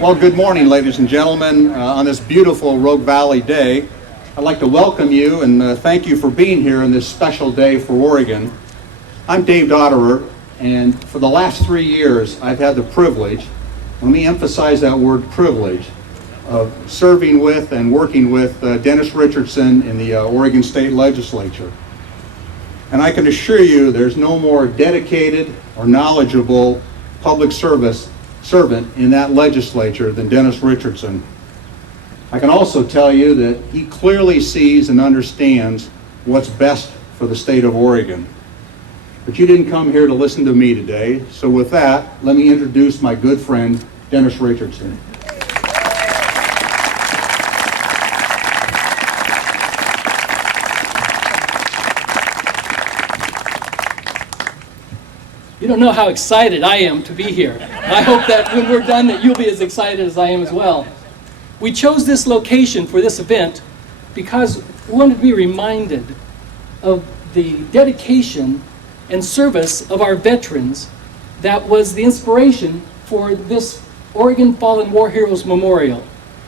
Well, good morning, ladies and gentlemen. On this beautiful Rogue Valley day, I'd like to welcome you and thank you for being here on this special day for Oregon. I'm Dave Dotterer, and for the last 3 years, I've had the privilege, let me emphasize that word privilege, of serving with and working with Dennis Richardson in the Oregon State Legislature. And I can assure you there's no more dedicated or knowledgeable public servant in that legislature than Dennis Richardson. I can also tell you that he clearly sees and understands what's best for the state of Oregon. But you didn't come here to listen to me today, so with that, let me introduce my good friend, Dennis Richardson. You don't know how excited I am to be here. I hope that when we're done that you'll be as excited as I am as well. We chose this location for this event because we wanted to be reminded of the dedication and service of our veterans that was the inspiration for this Oregon Fallen War Heroes Memorial.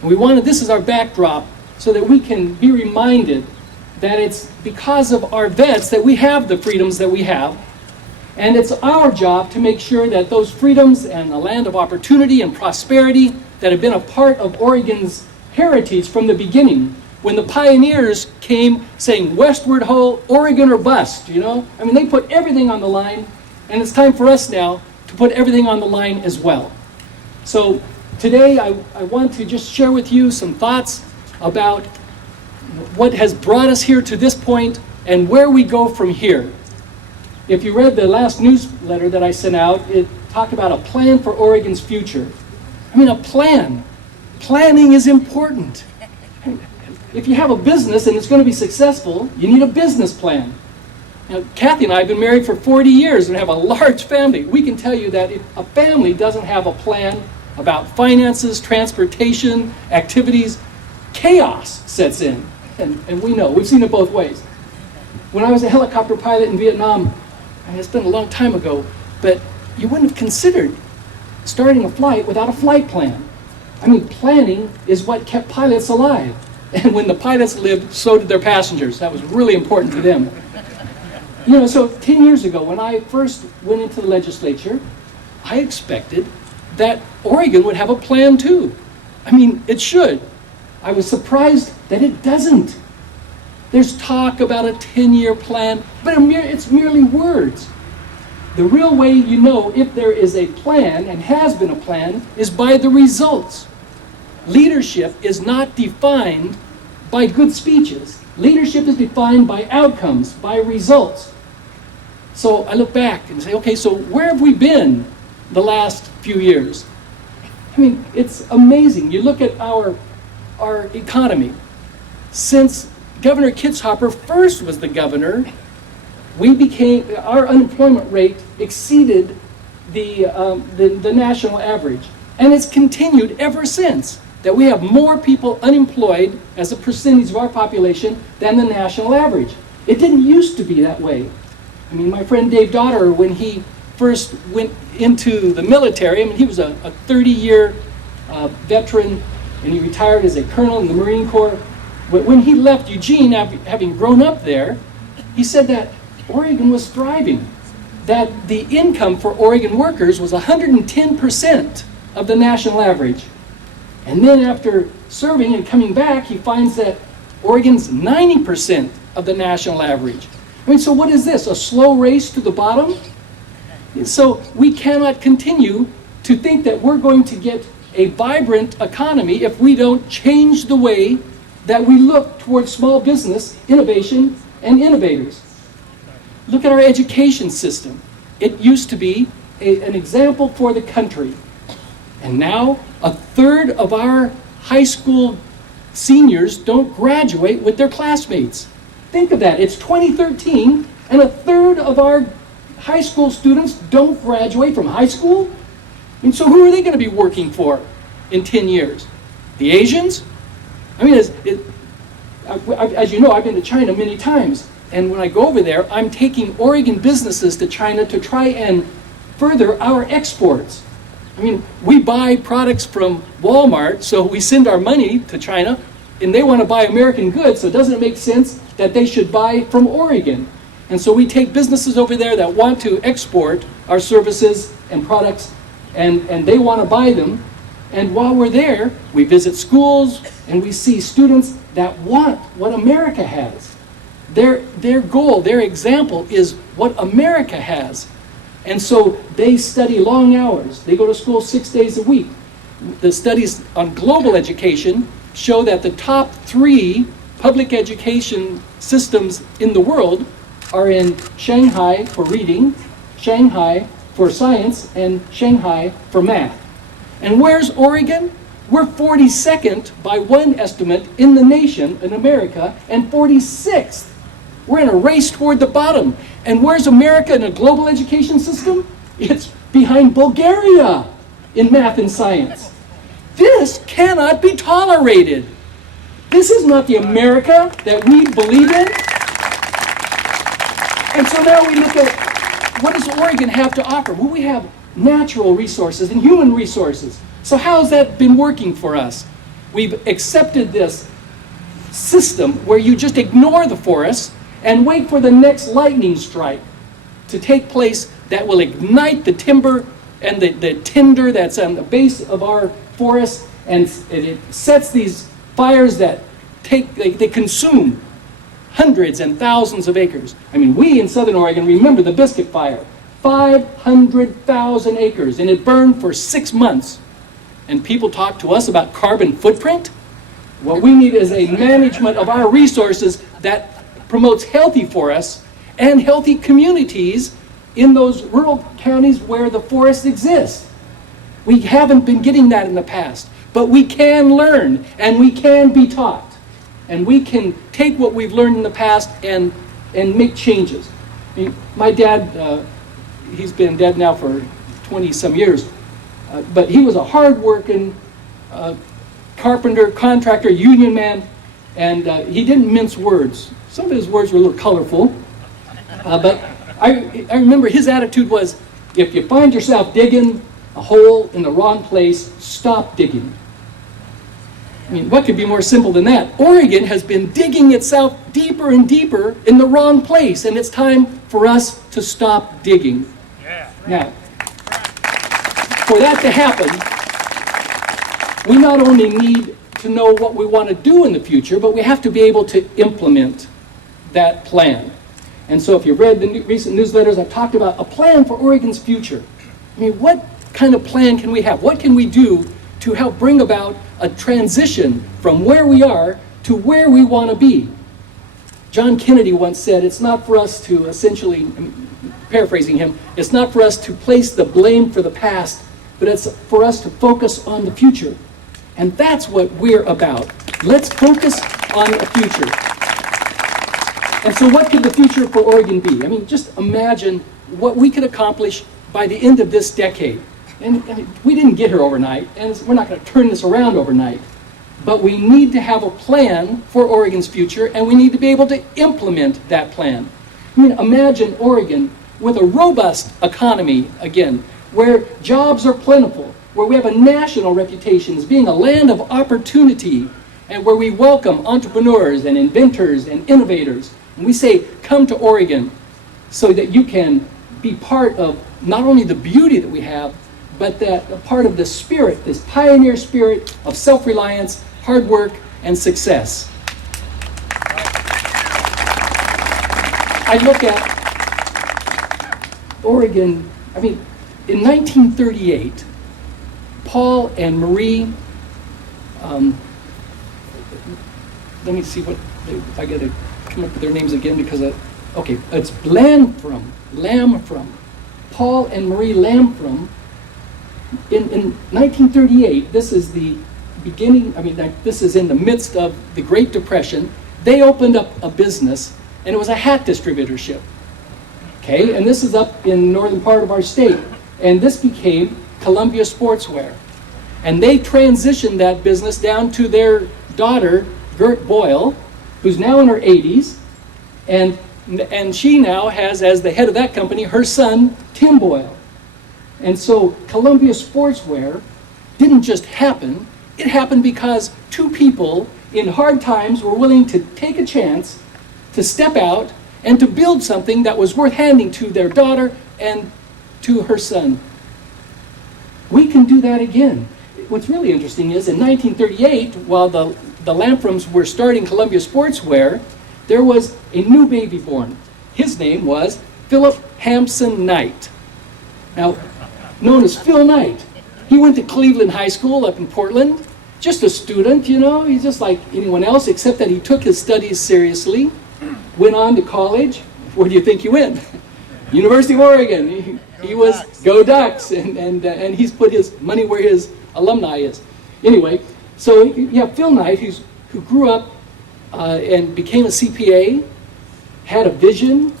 And we wanted this as our backdrop so that we can be reminded that it's because of our vets that we have the freedoms that we have. And it's our job to make sure that those freedoms and the land of opportunity and prosperity that have been a part of Oregon's heritage from the beginning, when the pioneers came saying, westward ho, Oregon or bust, you know? I mean, they put everything on the line, and it's time for us now to put everything on the line as well. So today I want to just share with you some thoughts about what has brought us here to this point and where we go from here. If you read the last newsletter that I sent out, it talked about a plan for Oregon's future. I mean, a plan. Planning is important. If you have a business and it's going to be successful, you need a business plan. Now, Kathy and I have been married for 40 years and have a large family. We can tell you that if a family doesn't have a plan about finances, transportation, activities, chaos sets in. And we know, we've seen it both ways. When I was a helicopter pilot in Vietnam, and it's been a long time ago, but you wouldn't have considered starting a flight without a flight plan. I mean, planning is what kept pilots alive. And when the pilots lived, so did their passengers. That was really important to them. You know, so 10 years ago, when I first went into the legislature, I expected that Oregon would have a plan too. I mean, it should. I was surprised that it doesn't. There's talk about a 10-year plan, but it's merely words. The real way you know if there is a plan, and has been a plan, is by the results. Leadership is not defined by good speeches. Leadership is defined by outcomes, by results. So I look back and say, okay, so where have we been the last few years? I mean, it's amazing. You look at our economy. Since Governor Kitzhaber first was the governor, our unemployment rate exceeded the national average. And it's continued ever since, that we have more people unemployed as a percentage of our population than the national average. It didn't used to be that way. I mean, my friend Dave Dotterer, when he first went into the military, I mean, he was a 30-year veteran, and he retired as a colonel in the Marine Corps. But when he left Eugene, having grown up there, he said that Oregon was thriving, that the income for Oregon workers was 110% of the national average. And then after serving and coming back, he finds that Oregon's 90% of the national average. I mean, so what is this, a slow race to the bottom? So we cannot continue to think that we're going to get a vibrant economy if we don't change the way that we look towards small business, innovation, and innovators. Look at our education system. It used to be an example for the country. And now, a third of our high school seniors don't graduate with their classmates. Think of that. It's 2013, and a third of our high school students don't graduate from high school? And so who are they going to be working for in 10 years? The Asians? I mean, as you know, I've been to China many times. And when I go over there, I'm taking Oregon businesses to China to try and further our exports. I mean, we buy products from Walmart, so we send our money to China, and they want to buy American goods, so doesn't it make sense that they should buy from Oregon? And so we take businesses over there that want to export our services and products, and they want to buy them. And while we're there, we visit schools, and we see students that want what America has. Their goal, their example is what America has. And so they study long hours. They go to school 6 days a week. The studies on global education show that the top 3 public education systems in the world are in Shanghai for reading, Shanghai for science, and Shanghai for math. And where's Oregon? We're 42nd by one estimate in the nation, in America, and 46th. We're in a race toward the bottom. And where's America in a global education system? It's behind Bulgaria in math and science. This cannot be tolerated. This is not the America that we believe in. And so now we look at, what does Oregon have to offer? Well, we have natural resources and human resources. So how's that been working for us? We've accepted this system where you just ignore the forest and wait for the next lightning strike to take place that will ignite the timber and the tinder that's on the base of our forest, and it sets these fires that they consume hundreds and thousands of acres. I mean, we in Southern Oregon remember the Biscuit Fire, 500,000 acres, and it burned for 6 months. And people talk to us about carbon footprint. What we need is a management of our resources that promotes healthy forests and healthy communities in those rural counties where the forest exists. We haven't been getting that in the past, but we can learn and we can be taught. And we can take what we've learned in the past and make changes. I mean, my dad, he's been dead now for 20-some years, but he was a hard-working carpenter, contractor, union man, and he didn't mince words. Some of his words were a little colorful, but I remember his attitude was, if you find yourself digging a hole in the wrong place, stop digging. I mean, what could be more simple than that? Oregon has been digging itself deeper and deeper in the wrong place, and it's time for us to stop digging. Yeah. Now, for that to happen, we not only need to know what we want to do in the future, but we have to be able to implement that plan. And so if you've read the recent newsletters, I've talked about a plan for Oregon's future. I mean, what kind of plan can we have? What can we do to help bring about a transition from where we are to where we want to be? John Kennedy once said, it's not for us to essentially, paraphrasing him, it's not for us to place the blame for the past, but it's for us to focus on the future. And that's what we're about. Let's focus on the future. And so what could the future for Oregon be? I mean, just imagine what we could accomplish by the end of this decade. And we didn't get here overnight, and we're not going to turn this around overnight. But we need to have a plan for Oregon's future, and we need to be able to implement that plan. I mean, imagine Oregon with a robust economy, again, where jobs are plentiful, where we have a national reputation as being a land of opportunity, and where we welcome entrepreneurs and inventors and innovators. And we say, come to Oregon so that you can be part of not only the beauty that we have, but that a part of the spirit, this pioneer spirit of self-reliance, hard work, and success. I look at Oregon, I mean, in 1938, Paul and Marie, let me see what, if I get to come up with their names again because, okay, it's Lamfrom, Paul and Marie Lamfrom. In 1938, this is the beginning, I mean, this is in the midst of the Great Depression. They opened up a business, and it was a hat distributorship. Okay, and this is up in the northern part of our state. And this became Columbia Sportswear. And they transitioned that business down to their daughter, Gert Boyle, who's now in her 80s. And she now has, as the head of that company, her son, Tim Boyle. And so Columbia Sportswear didn't just happen. It happened because two people in hard times were willing to take a chance to step out and to build something that was worth handing to their daughter and to her son. We can do that again. What's really interesting is in 1938, while the Lamprams were starting Columbia Sportswear, there was a new baby born. His name was Philip Hampson Knight. Now, known as Phil Knight. He went to Cleveland High School up in Portland. Just a student, you know, he's just like anyone else, except that he took his studies seriously, went on to college. Where do you think he went? University of Oregon. He was Go Ducks, and he's put his money where his alumni is. Anyway, so you have Phil Knight, who grew up and became a CPA, had a vision.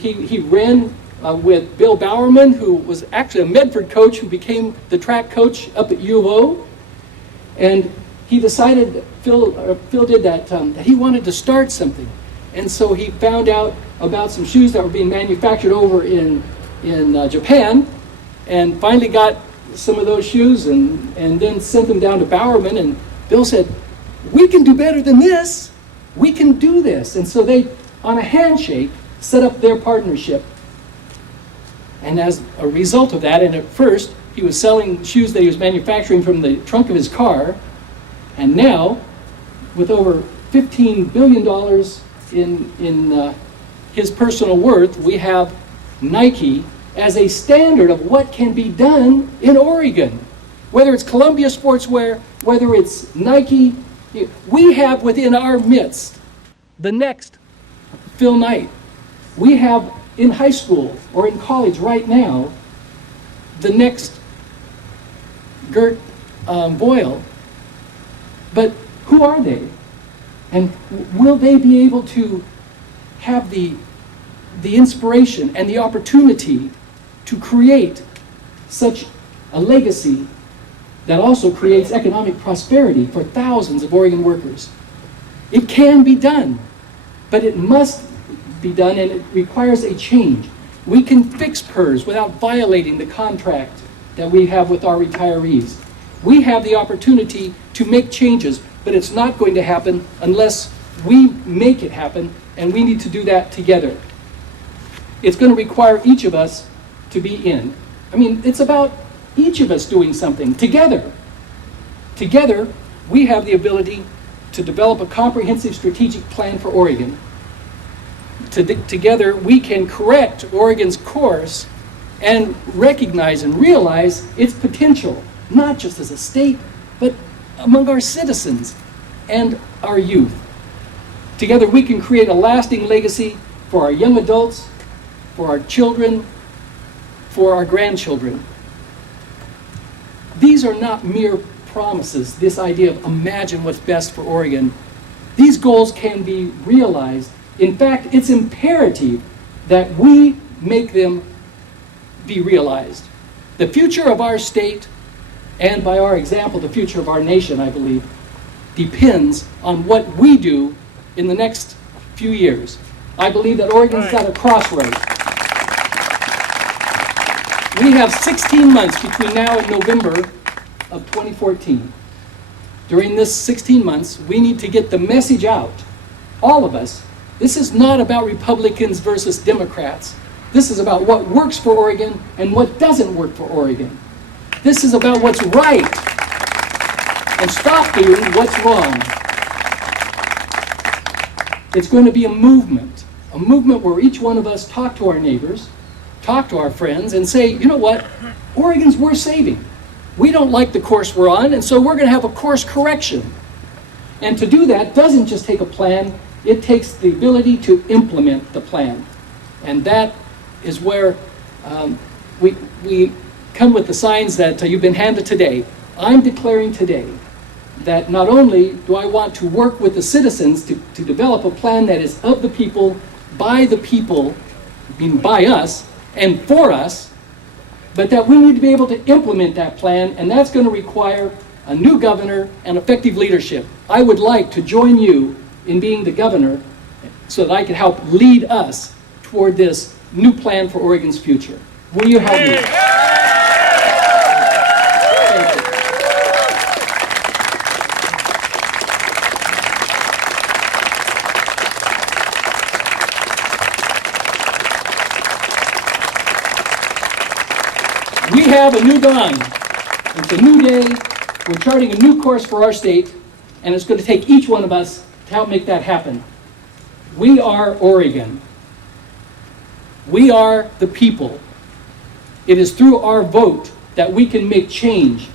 He ran with Bill Bowerman, who was actually a Medford coach who became the track coach up at U of O. And he decided, Phil did that he wanted to start something. And so he found out about some shoes that were being manufactured over in Japan, and finally got some of those shoes and then sent them down to Bowerman. And Bill said, "We can do better than this. We can do this." And so they, on a handshake, set up their partnership. And as a result of that, and at first he was selling shoes that he was manufacturing from the trunk of his car, and now, with over $15 billion in his personal worth, we have Nike as a standard of what can be done in Oregon. Whether it's Columbia Sportswear, whether it's Nike, we have within our midst the next Phil Knight. We have in high school or in college right now the next Gert Boyle. But who are they? And will they be able to have the inspiration and the opportunity to create such a legacy that also creates economic prosperity for thousands of Oregon workers? It can be done, but it must be done, and it requires a change. We can fix PERS without violating the contract that we have with our retirees. We have the opportunity to make changes, but it's not going to happen unless we make it happen, and we need to do that together. It's going to require each of us to be in. I mean, it's about each of us doing something together. Together, we have the ability to develop a comprehensive strategic plan for Oregon. Together, we can correct Oregon's course and recognize and realize its potential, not just as a state, but among our citizens and our youth. Together, we can create a lasting legacy for our young adults, for our children, for our grandchildren. These are not mere promises, this idea of imagine what's best for Oregon. These goals can be realized. In fact, it's imperative that we make them be realized. The future of our state, and by our example, the future of our nation, I believe, depends on what we do in the next few years. I believe that Oregon's at a crossroads. We have 16 months between now and November of 2014. During this 16 months, we need to get the message out, all of us. This is not about Republicans versus Democrats. This is about what works for Oregon and what doesn't work for Oregon. This is about what's right and stop doing what's wrong. It's going to be a movement where each one of us talk to our neighbors, talk to our friends, and say, you know what, Oregon's worth saving. We don't like the course we're on, and so we're going to have a course correction. And to do that doesn't just take a plan, it takes the ability to implement the plan. And that is where we come with the signs that you've been handed today. I'm declaring today that not only do I want to work with the citizens to develop a plan that is of the people, by the people, meaning by us, and for us, but that we need to be able to implement that plan, and that's going to require a new governor and effective leadership. I would like to join you in being the governor so that I can help lead us toward this new plan for Oregon's future. Will you help me? Thank you. We have a new dawn. It's a new day. We're charting a new course for our state, and it's going to take each one of us to help make that happen. We are Oregon. We are the people. It is through our vote that we can make change.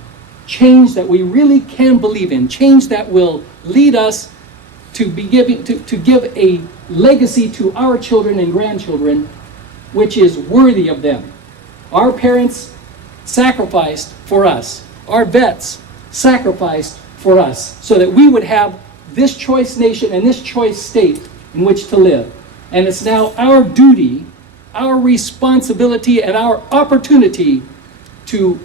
Change that we really can believe in. Change that will lead us to give a legacy to our children and grandchildren, which is worthy of them. Our parents sacrificed for us. Our vets sacrificed for us so that we would have this choice nation and this choice state in which to live. And it's now our duty, our responsibility, and our opportunity to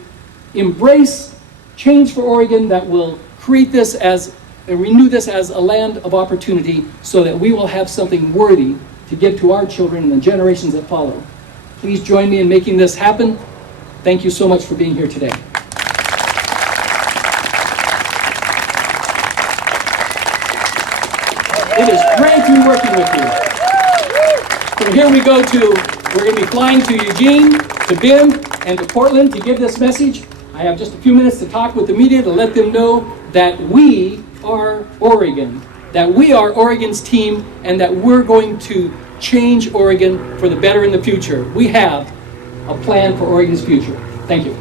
embrace change for Oregon that will create this as and renew this as a land of opportunity so that we will have something worthy to give to our children and the generations that follow. Please join me in making this happen. Thank you so much for being here today. It is great to be working with you. From here we're going to be flying to Eugene, to Bend, and to Portland to give this message. I have just a few minutes to talk with the media to let them know that we are Oregon, that we are Oregon's team, and that we're going to change Oregon for the better in the future. We have a plan for Oregon's future. Thank you.